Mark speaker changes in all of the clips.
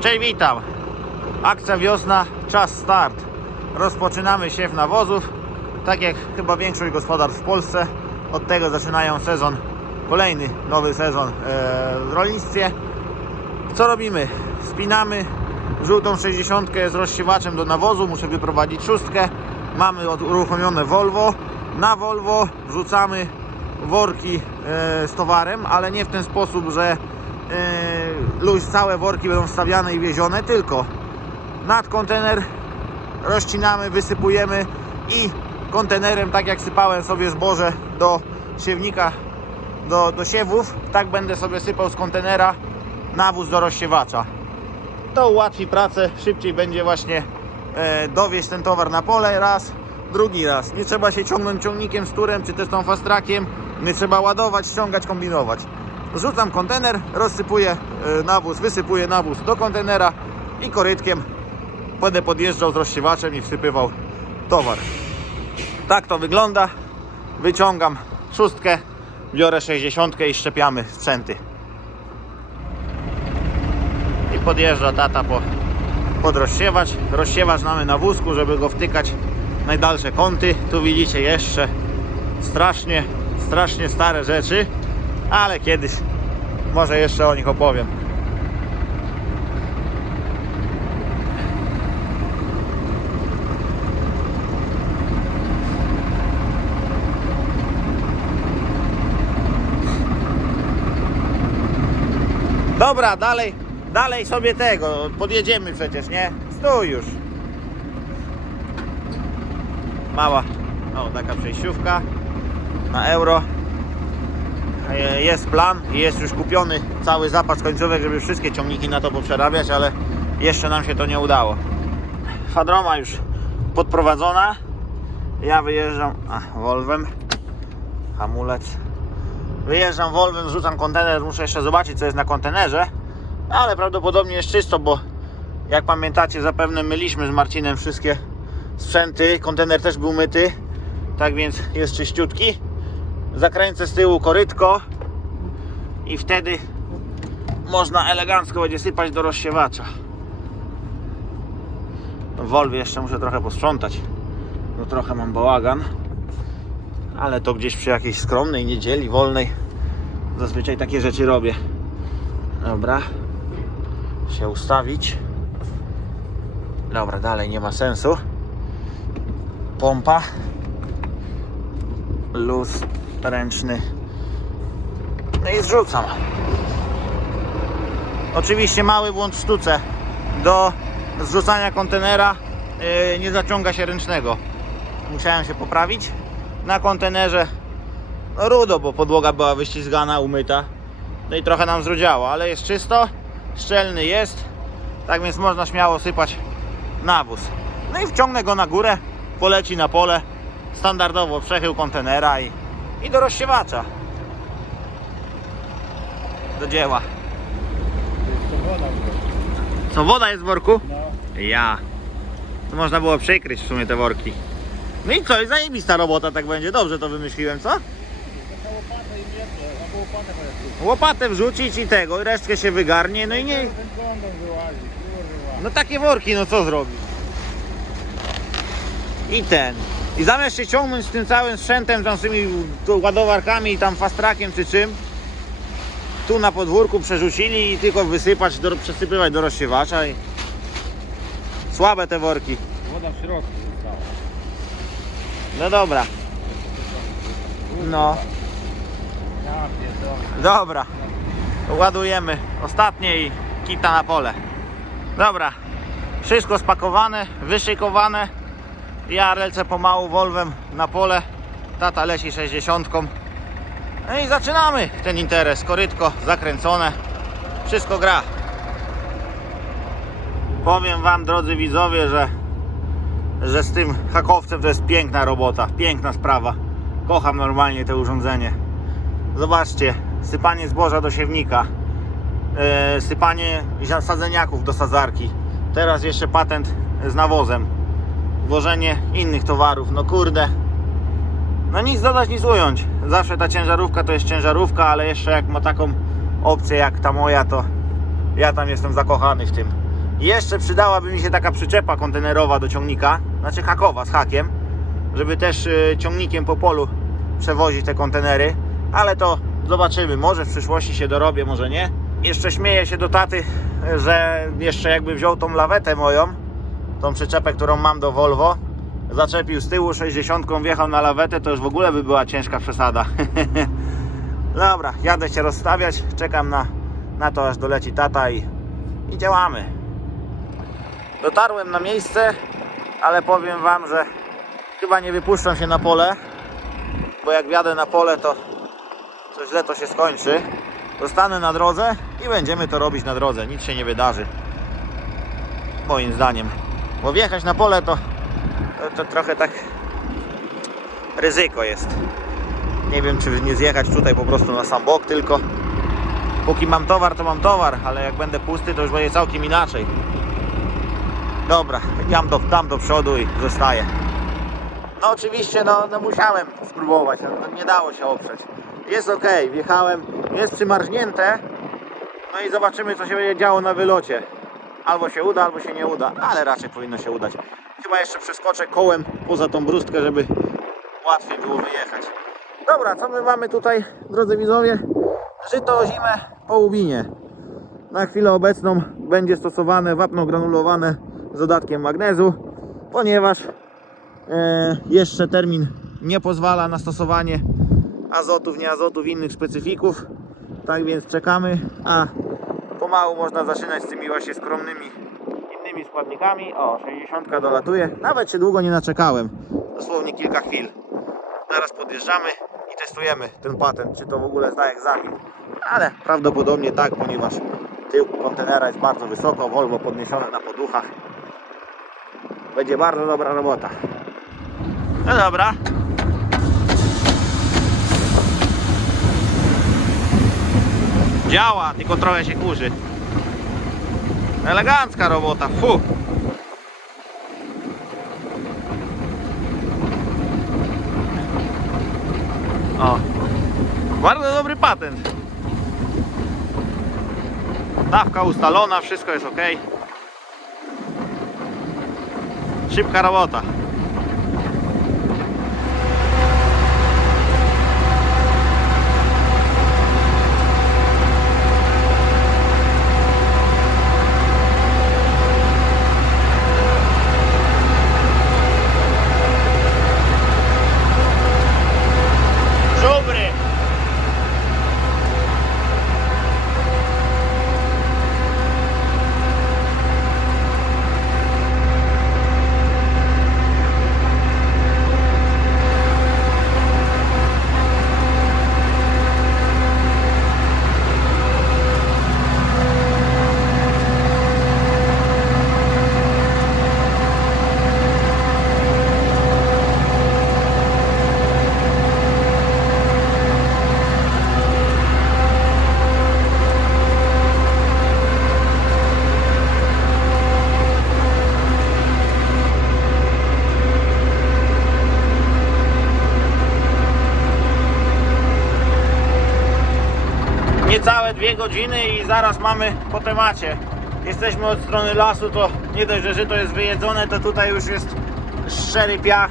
Speaker 1: Cześć, witam. Akcja wiosna, czas start. Rozpoczynamy siew nawozów. Tak jak chyba większość gospodarstw w Polsce, od tego zaczynają sezon, kolejny nowy sezon e, w rolnictwie. Co robimy? Spinamy żółtą 60 z rozsiewaczem do nawozu. Muszę wyprowadzić szóstkę. Mamy uruchomione Volvo. Na Volvo wrzucamy worki e, z towarem, ale nie w ten sposób, że luź, całe worki będą wstawiane i wiezione, tylko nad kontener rozcinamy, wysypujemy i kontenerem, tak jak sypałem sobie zboże do siewnika, do, do siewów, tak będę sobie sypał z kontenera nawóz do rozsiewacza. To ułatwi pracę, szybciej będzie właśnie e, dowieźć ten towar na pole raz, drugi raz. Nie trzeba się ciągnąć ciągnikiem z turem, czy też tą fast trackiem, nie trzeba ładować, ściągać, kombinować. Rzucam kontener, rozsypuję e, nawóz, wysypuję nawóz do kontenera i korytkiem będę podjeżdżał z rozsiewaczem i wsypywał towar. Tak to wygląda. Wyciągam szóstkę, biorę 60 i szczepiamy sprzęty. I podjeżdża tata po, pod rozsiewacz. Rozsiewacz mamy na wózku, żeby go wtykać najdalsze kąty. Tu widzicie jeszcze strasznie, strasznie stare rzeczy, ale kiedyś może jeszcze o nich opowiem. Dobra, dalej, dalej sobie tego, podjedziemy przecież, nie? Stój już. Mała, o taka przejściówka na euro. E, Jest plan i jest już kupiony cały zapas końcówek, żeby wszystkie ciągniki na to poprzerabiać, ale jeszcze nam się to nie udało. Fadroma już podprowadzona. Ja wyjeżdżam, a, Volvem, hamulec. Wyjeżdżam Volvem, rzucam kontener, muszę jeszcze zobaczyć co jest na kontenerze, ale prawdopodobnie jest czysto, bo jak pamiętacie zapewne myliśmy z Marcinem wszystkie sprzęty, kontener też był myty, tak więc jest czyściutki. Zakręcę z tyłu korytko i wtedy można elegancko będzie sypać do rozsiewacza. W Volwie jeszcze muszę trochę posprzątać, bo trochę mam bałagan ale to gdzieś przy jakiejś skromnej niedzieli wolnej zazwyczaj takie rzeczy robię. Dobra, się ustawić. Dobra, dalej nie ma sensu. Pompa, luz ręczny. No i zrzucam. Oczywiście mały błąd w sztuce. Do zrzucania kontenera yy, nie zaciąga się ręcznego. Musiałem się poprawić na kontenerze no rudo, bo podłoga była wyścizgana, umyta no i trochę nam zrudziało, ale jest czysto szczelny jest tak więc można śmiało sypać nawóz no i wciągnę go na górę poleci na pole standardowo przechył kontenera i, i do rozsiewacza do dzieła co woda jest w worku? ja to można było przykryć w sumie te worki no i co, i zajebista robota tak będzie. Dobrze to wymyśliłem, co? Łopatę wrzucić i tego, i resztkę się wygarnie, no i nie... No takie worki, no co zrobić? I ten. I zamiast się ciągnąć z tym całym sprzętem, tam z tymi ładowarkami, tam fast trackiem czy czym, tu na podwórku przerzucili i tylko wysypać, do, przesypywać do rozsiewacza i... Słabe te worki.
Speaker 2: Woda w środku została.
Speaker 1: No dobra. No. Dobra, ładujemy ostatnie i kita na pole. Dobra, wszystko spakowane, wyszykowane. Ja lecę pomału Volvem na pole. Tata leci 60. No i zaczynamy ten interes. Korytko zakręcone. Wszystko gra. Powiem Wam, drodzy widzowie, że, że z tym hakowcem to jest piękna robota, piękna sprawa. Kocham normalnie to urządzenie. Zobaczcie, sypanie zboża do siewnika, e, sypanie sadzeniaków do sadzarki. Teraz jeszcze patent z nawozem. Włożenie innych towarów. No kurde. No nic dodać, nic ująć. Zawsze ta ciężarówka to jest ciężarówka, ale jeszcze jak ma taką opcję jak ta moja, to ja tam jestem zakochany w tym. Jeszcze przydałaby mi się taka przyczepa kontenerowa do ciągnika, znaczy hakowa z hakiem, żeby też y, ciągnikiem po polu przewozić te kontenery, ale to zobaczymy, może w przyszłości się dorobię, może nie. Jeszcze śmieję się do taty, że jeszcze jakby wziął tą lawetę moją, tą przyczepę, którą mam do Volvo, zaczepił z tyłu 60, wjechał na lawetę, to już w ogóle by była ciężka przesada. Dobra, jadę się rozstawiać, czekam na, na to aż doleci tata i, i działamy. Dotarłem na miejsce, ale powiem Wam, że chyba nie wypuszczam się na pole, bo jak wjadę na pole, to, to źle to się skończy. Zostanę na drodze i będziemy to robić na drodze, nic się nie wydarzy. Moim zdaniem. Bo wjechać na pole to, to, to trochę tak ryzyko jest. Nie wiem, czy nie zjechać tutaj po prostu na sam bok, tylko póki mam towar, to mam towar, ale jak będę pusty, to już będzie całkiem inaczej. Dobra, jam do, dam do przodu i zostaję. No oczywiście, no, no musiałem spróbować, no, no nie dało się oprzeć. Jest ok, wjechałem, jest przymarznięte, no i zobaczymy co się będzie działo na wylocie. Albo się uda, albo się nie uda, ale raczej powinno się udać. Chyba jeszcze przeskoczę kołem poza tą brustkę, żeby łatwiej było wyjechać. Dobra, co my mamy tutaj, drodzy widzowie? Żyto zimę po łubinie. Na chwilę obecną będzie stosowane wapno granulowane z dodatkiem magnezu, ponieważ e, jeszcze termin nie pozwala na stosowanie azotów, nieazotów innych specyfików. Tak więc czekamy, a pomału można zaczynać z tymi właśnie skromnymi innymi składnikami. O, 60 dolatuje. Nawet się długo nie naczekałem. Dosłownie kilka chwil. Zaraz podjeżdżamy i testujemy ten patent, czy to w ogóle zda egzamin. Ale prawdopodobnie tak, ponieważ tył kontenera jest bardzo wysoko, Volvo podniesione na poduchach. Będzie bardzo dobra robota. No dobra. Działa, tylko trochę się kurzy. Elegancka robota, fu. O. Bardzo dobry patent. Dawka ustalona, wszystko jest ok. Szybka robota. Godziny i zaraz mamy po temacie. Jesteśmy od strony lasu, to nie dość, że żyto jest wyjedzone, to tutaj już jest szczery piach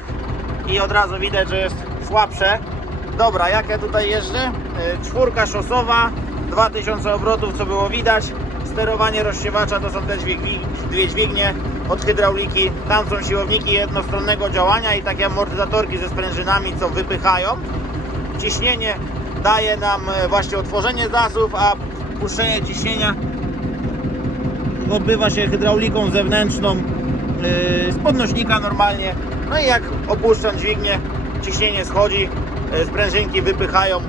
Speaker 1: i od razu widać, że jest słabsze. Dobra, jak ja tutaj jeżdżę? Y, Czwórka szosowa, 2000 obrotów, co było widać. Sterowanie rozsiewacza to są te dwie dźwignie od hydrauliki. Tam są siłowniki jednostronnego działania i takie amortyzatorki ze sprężynami, co wypychają ciśnienie daje nam e, właśnie otworzenie zasów, a puszczenie ciśnienia odbywa się hydrauliką zewnętrzną yy, z podnośnika normalnie. No i jak opuszczam dźwignię, ciśnienie schodzi, yy, sprężynki wypychają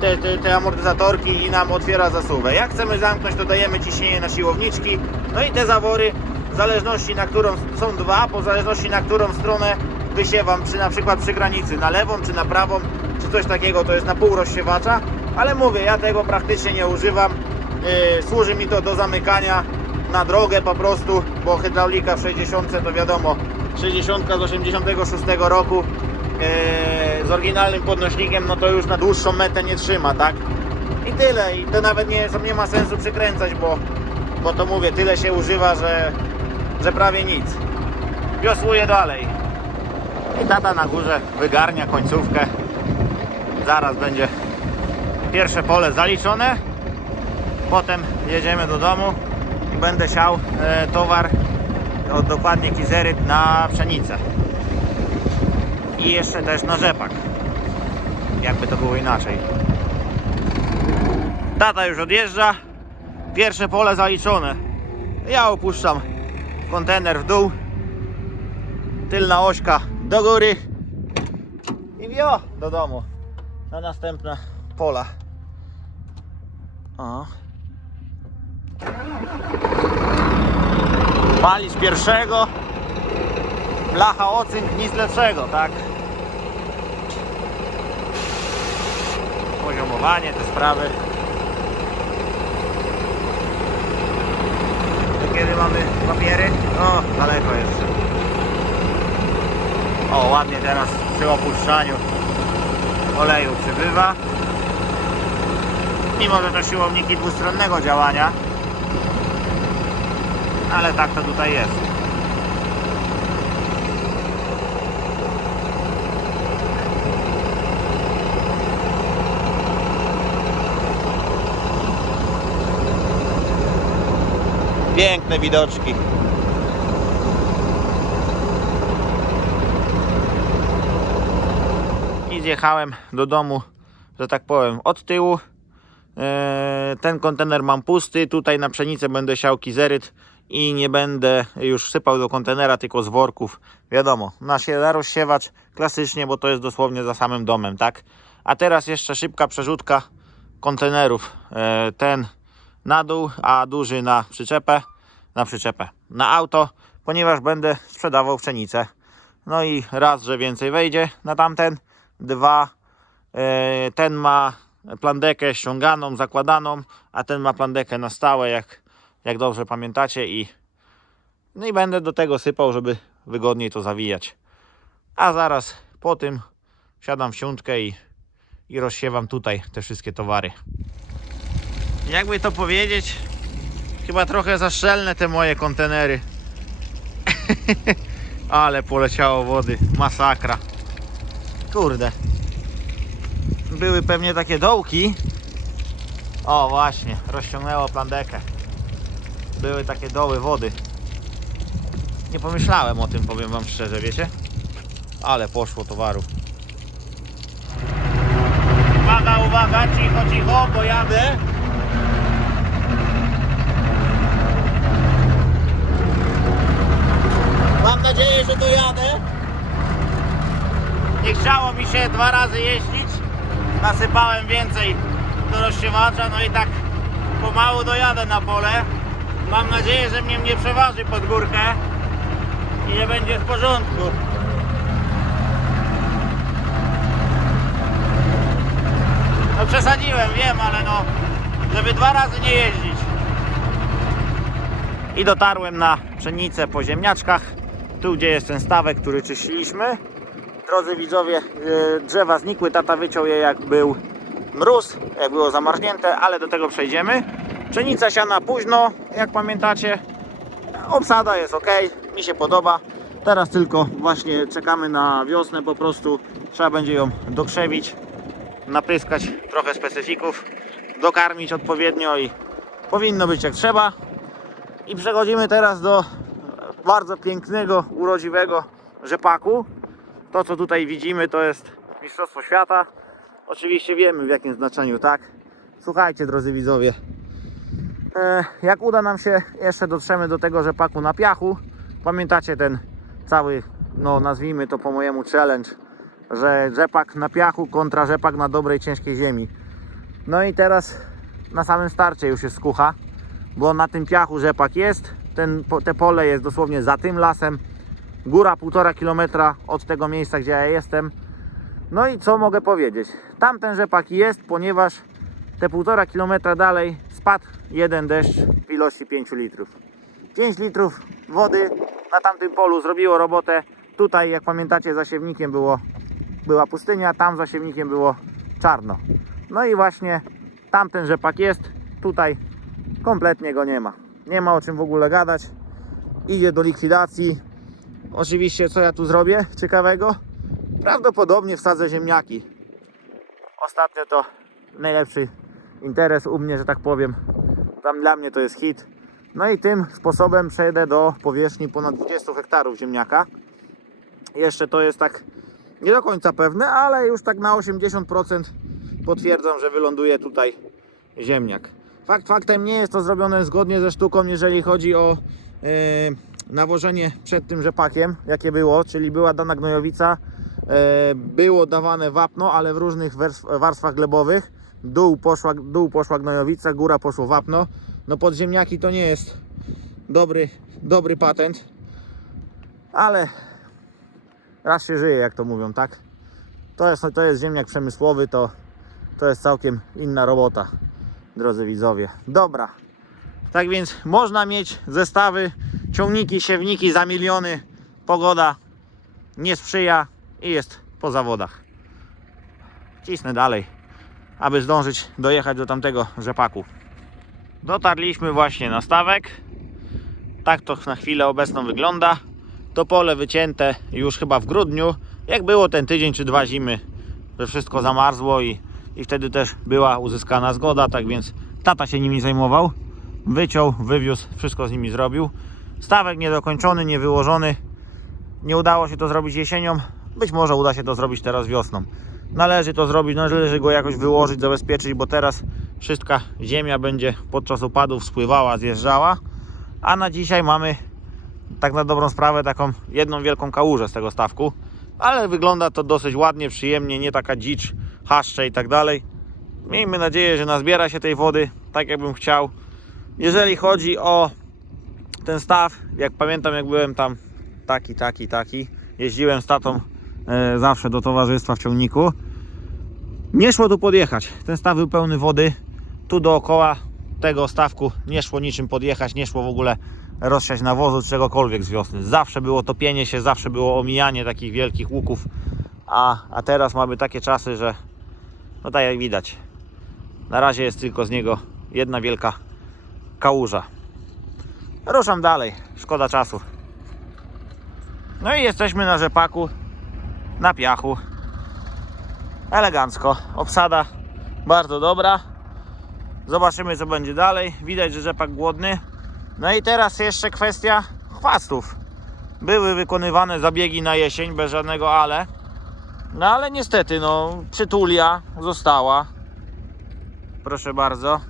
Speaker 1: te, te, te amortyzatorki i nam otwiera zasuwę. Jak chcemy zamknąć, to dajemy ciśnienie na siłownичki. No i te zawory, w zależności na którą są dwa, po zależności na którą stronę wysiewam, czy na przykład przy granicy, na lewą czy na prawą, czy coś takiego, to jest na pół rozsiewacza, ale mówię, ja tego praktycznie nie używam. Yy, służy mi to do zamykania na drogę po prostu, bo hydraulika w 60 to wiadomo, 60 z 86 roku yy, z oryginalnym podnośnikiem, no to już na dłuższą metę nie trzyma, tak? I tyle, i to nawet nie, nie ma sensu przykręcać, bo bo to mówię, tyle się używa, że, że prawie nic. Wiosłuję dalej. I tata na górze wygarnia końcówkę. Zaraz będzie pierwsze pole zaliczone. Potem jedziemy do domu i będę siał e, towar, o, dokładnie kizeryt na pszenicę. I jeszcze też na rzepak. Jakby to było inaczej. Tata już odjeżdża. Pierwsze pole zaliczone. Ja opuszczam kontener w dół. Tylna ośka do góry. I wio do domu. Na następne pola. O. Palić pierwszego. Blacha ocynk, nic lepszego, tak? Poziomowanie, te sprawy. Kiedy mamy papiery? O, daleko jeszcze. O, ładnie teraz przy opuszczaniu oleju przybywa. Mimo, że to siłowniki dwustronnego działania. Ale tak to tutaj jest. Piękne widoczki. I zjechałem do domu, że tak powiem, od tyłu. Eee, Ten kontener mam pusty. Tutaj na pszenicę będę siał kizeryt i nie będę już sypał do kontenera, tylko z worków. Wiadomo, na rozsiewacz klasycznie, bo to jest dosłownie za samym domem, tak? A teraz jeszcze szybka przerzutka kontenerów. Eee, Ten na dół, a duży na przyczepę, na przyczepę, na auto, ponieważ będę sprzedawał pszenicę. No i raz, że więcej wejdzie na tamten, dwa, e, ten ma plandekę ściąganą, zakładaną, a ten ma plandekę na stałe, jak, jak dobrze pamiętacie i no i będę do tego sypał, żeby wygodniej to zawijać. A zaraz po tym siadam w siątkę i, i rozsiewam tutaj te wszystkie towary. Jakby to powiedzieć, chyba trochę zaszczelne te moje kontenery. Ale poleciało wody, masakra. Kurde. Były pewnie takie dołki. O właśnie, rozciągnęło plandekę. Były takie doły wody. Nie pomyślałem o tym, powiem wam szczerze, wiecie? Ale poszło towaru. Uwaga, uwaga, cicho, cicho, bo jadę. Mam nadzieję, że dojadę. Nie chciało mi się dwa razy jeździć. Nasypałem więcej do rozsiewacza, no i tak pomału dojadę na pole. Mam nadzieję, że mnie nie przeważy pod górkę i nie będzie w porządku. No przesadziłem, wiem, ale no, żeby dwa razy nie jeździć. I dotarłem na pszenicę po ziemniaczkach. Tu gdzie jest ten stawek, który czyściliśmy. Drodzy widzowie, yy, drzewa znikły, tata wyciął je jak był mróz, jak było zamarznięte, ale do tego przejdziemy. Pszenica siana późno, jak pamiętacie. Obsada jest ok, mi się podoba. Teraz tylko właśnie czekamy na wiosnę, po prostu trzeba będzie ją dokrzewić, napryskać trochę specyfików, dokarmić odpowiednio i powinno być jak trzeba. I przechodzimy teraz do bardzo pięknego, urodziwego rzepaku. To co tutaj widzimy to jest Mistrzostwo Świata. Oczywiście wiemy w jakim znaczeniu, tak? Słuchajcie drodzy widzowie. E, jak uda nam się, jeszcze dotrzemy do tego rzepaku na piachu. Pamiętacie ten cały, no nazwijmy to po mojemu challenge, że rzepak na piachu kontra rzepak na dobrej, ciężkiej ziemi. No i teraz na samym starcie już jest skucha, bo na tym piachu rzepak jest. Ten, te pole jest dosłownie za tym lasem. Góra półtora kilometra od tego miejsca, gdzie ja jestem. No i co mogę powiedzieć? Tamten rzepak jest, ponieważ te półtora kilometra dalej spadł jeden deszcz w ilości 5 litrów. 5 litrów wody na tamtym polu zrobiło robotę. Tutaj, jak pamiętacie, zasiewnikiem było, była pustynia, tam zasiewnikiem było czarno. No i właśnie tamten rzepak jest, tutaj kompletnie go nie ma. Nie ma o czym w ogóle gadać. Idzie do likwidacji. Oczywiście, co ja tu zrobię ciekawego? Prawdopodobnie wsadzę ziemniaki. Ostatnio to najlepszy interes u mnie, że tak powiem. Tam dla mnie to jest hit. No i tym sposobem przejdę do powierzchni ponad 20 hektarów ziemniaka. Jeszcze to jest tak nie do końca pewne, ale już tak na 80% potwierdzam, że wyląduje tutaj ziemniak. Fakt faktem nie jest to zrobione zgodnie ze sztuką, jeżeli chodzi o e, nawożenie przed tym rzepakiem, jakie było, czyli była dana gnojowica, e, było dawane wapno, ale w różnych warstwach glebowych. Dół poszła, dół poszła gnojowica, góra poszło wapno. No pod ziemniaki to nie jest dobry, dobry patent, ale raz się żyje, jak to mówią, tak? To jest, to jest ziemniak przemysłowy, to, to jest całkiem inna robota, drodzy widzowie. Dobra, tak więc można mieć zestawy, ciągniki, siewniki za miliony, pogoda nie sprzyja i jest po zawodach. Cisnę dalej, aby zdążyć dojechać do tamtego rzepaku. Dotarliśmy właśnie na stawek. Tak to na chwilę obecną wygląda. To pole wycięte już chyba w grudniu. Jak było ten tydzień czy dwa zimy, że wszystko zamarzło i, i wtedy też była uzyskana zgoda. Tak więc tata się nimi zajmował. Wyciął, wywiózł, wszystko z nimi zrobił. Stawek niedokończony, niewyłożony. Nie udało się to zrobić jesienią. Być może uda się to zrobić teraz wiosną. Należy to zrobić, należy go jakoś wyłożyć, zabezpieczyć, bo teraz wszystka ziemia będzie podczas opadów spływała, zjeżdżała. A na dzisiaj mamy tak na dobrą sprawę taką jedną wielką kałużę z tego stawku. Ale wygląda to dosyć ładnie, przyjemnie, nie taka dzicz, haszcze i tak dalej. Miejmy nadzieję, że nazbiera się tej wody tak jakbym chciał. Jeżeli chodzi o ten staw, jak pamiętam jak byłem tam taki, taki, taki, jeździłem z tatą e, zawsze do towarzystwa w ciągniku. Nie szło tu podjechać. Ten staw był pełny wody. Tu dookoła tego stawku nie szło niczym podjechać, nie szło w ogóle rozsiać nawozu czegokolwiek z wiosny. Zawsze było topienie się, zawsze było omijanie takich wielkich łuków, a, a teraz mamy takie czasy, że no tak jak widać, na razie jest tylko z niego jedna wielka kałuża. Ruszam dalej, szkoda czasu. No i jesteśmy na rzepaku, na piachu. Elegancko, obsada bardzo dobra. Zobaczymy co będzie dalej. Widać, że rzepak głodny. No i teraz jeszcze kwestia chwastów. Były wykonywane zabiegi na jesień bez żadnego ale. No ale niestety, no, przytulia została. Proszę bardzo.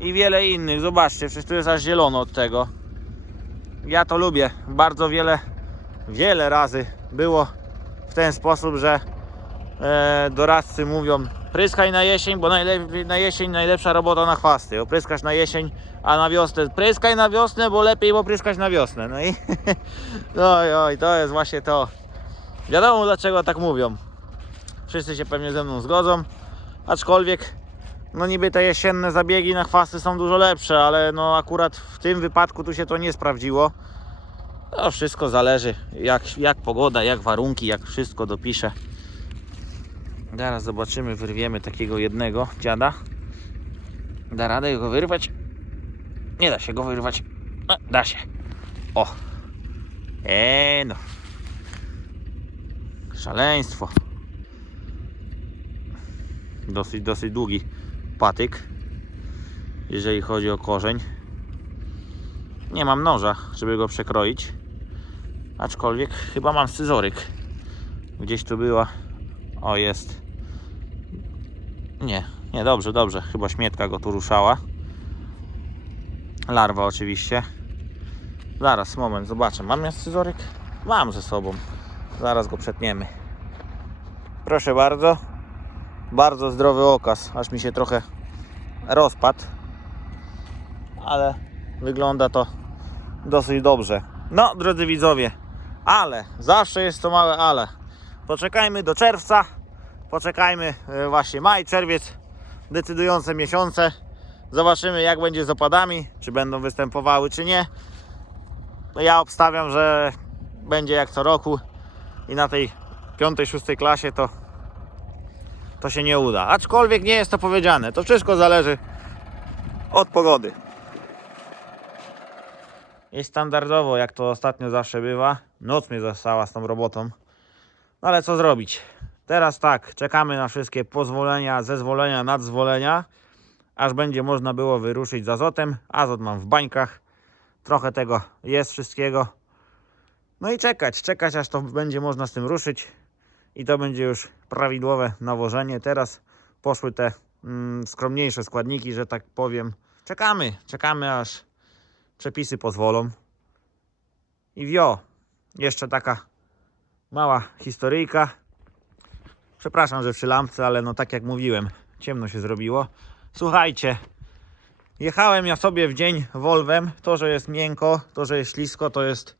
Speaker 1: I wiele innych. Zobaczcie, przecież tu jest aż zielono od tego. Ja to lubię. Bardzo wiele, wiele razy było w ten sposób, że e, doradcy mówią pryskaj na jesień, bo na jesień najlepsza robota na chwasty. Opryskasz na jesień, a na wiosnę pryskaj na wiosnę, bo lepiej popryskać na wiosnę. No i oj, oj, to jest właśnie to. Wiadomo dlaczego tak mówią. Wszyscy się pewnie ze mną zgodzą, aczkolwiek no niby te jesienne zabiegi na chwasty są dużo lepsze, ale no akurat w tym wypadku tu się to nie sprawdziło. To wszystko zależy jak, jak pogoda, jak warunki, jak wszystko dopisze. Zaraz zobaczymy, wyrwiemy takiego jednego dziada. Da radę go wyrwać? Nie da się go wyrwać. A, da się. O. Eee no. Szaleństwo. Dosyć, dosyć długi patyk. Jeżeli chodzi o korzeń. Nie mam noża, żeby go przekroić. Aczkolwiek chyba mam scyzoryk. Gdzieś tu była. O, jest. Nie, nie, dobrze, dobrze. Chyba śmietka go tu ruszała. Larwa oczywiście. Zaraz, moment, zobaczę. Mam ja scyzoryk? Mam ze sobą. Zaraz go przetniemy. Proszę bardzo. Bardzo zdrowy okaz. Aż mi się trochę rozpadł. Ale wygląda to dosyć dobrze. No, drodzy widzowie, ale, zawsze jest to małe ale. Poczekajmy do czerwca, poczekajmy e, właśnie maj, czerwiec, decydujące miesiące. Zobaczymy jak będzie z opadami, czy będą występowały, czy nie. Ja obstawiam, że będzie jak co roku i na tej piątej, szóstej klasie to to się nie uda. Aczkolwiek nie jest to powiedziane. To wszystko zależy od pogody. I standardowo, jak to ostatnio zawsze bywa, noc mnie została z tą robotą. No ale co zrobić? Teraz tak, czekamy na wszystkie pozwolenia, zezwolenia, nadzwolenia, aż będzie można było wyruszyć z azotem. Azot mam w bańkach, trochę tego jest wszystkiego. No i czekać, czekać aż to będzie można z tym ruszyć i to będzie już prawidłowe nawożenie. Teraz poszły te mm, skromniejsze składniki, że tak powiem. Czekamy, czekamy aż przepisy pozwolą. I wio, jeszcze taka mała historyjka. Przepraszam, że przy lampce, ale no tak jak mówiłem, ciemno się zrobiło. Słuchajcie, jechałem ja sobie w dzień Volvem. To, że jest miękko, to, że jest ślisko, to jest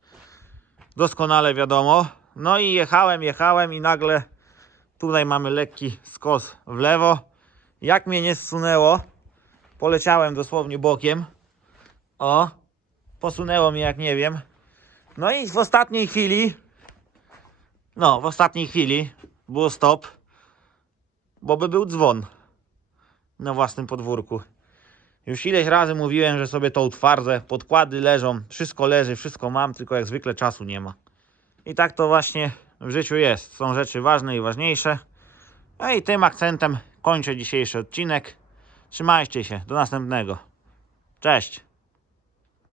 Speaker 1: doskonale wiadomo. No i jechałem, jechałem i nagle tutaj mamy lekki skos w lewo. Jak mnie nie zsunęło, poleciałem dosłownie bokiem. O, posunęło mnie jak nie wiem. No i w ostatniej chwili, no w ostatniej chwili było stop, bo by był dzwon na własnym podwórku. Już ileś razy mówiłem, że sobie to utwardzę, podkłady leżą, wszystko leży, wszystko mam, tylko jak zwykle czasu nie ma. I tak to właśnie w życiu jest. Są rzeczy ważne i ważniejsze. No i tym akcentem kończę dzisiejszy odcinek. Trzymajcie się, do następnego. Cześć!